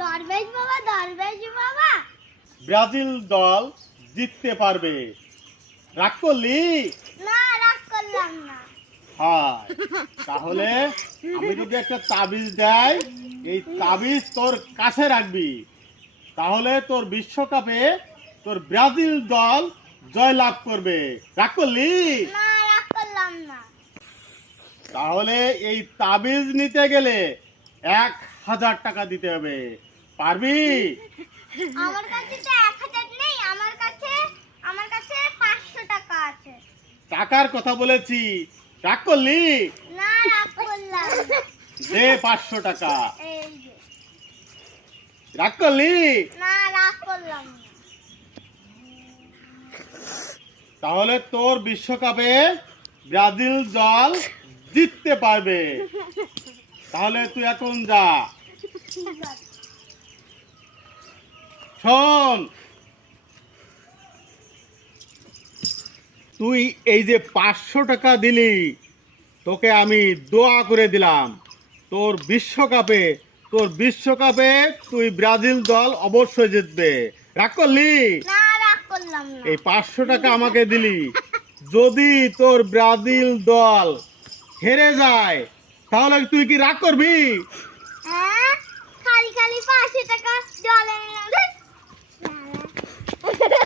দরবেশ বাবা, দরবেশ বাবা, ব্রাজিল দল জিততে পারবে। রাগ করলি? না রাগ করলাম না। হ্যাঁ, তাহলে আমি তোকে একটা তাবিজ দেই, এই তাবিজ তোর কাছে রাখবি, তাহলে তোর বিশ্বকাপে তোর ব্রাজিল দল জয় লাভ করবে। রাগ করলি? না রাগ করলাম না। তাহলে এই তাবিজ নিতে গেলে 1000 টাকা দিতে হবে। পারবি? আমার কাছে তো 1000 নেই, আমার কাছে 500 টাকা আছে। টাকার কথা বলেছি, রাগ করলি? না রাগ করলাম না। দে 500 টাকা। এই যে। রাগ করলি? না রাগ করলাম না। তাহলে তোর বিশ্বকাপে ব্রাজিল দল জিততে পারবে। তাহলে তুই এখন যা। ঠিক আছে। শোন, তুই এই যে 500 টাকা দিলি, তোকে আমি দোয়া করে দিলাম, তোর বিশ্বকাপে তুই ব্রাজিল দল অবশ্যই জিতবে। রাগ করলি? না রাগ করলাম না। এই 500 টাকা আমাকে দিলি, যদি তোর ব্রাজিল দল হেরে যায় তাহলে তুই কি রাগ করবি? হ্যাঁ, খালি খালি 500 টাকা জলে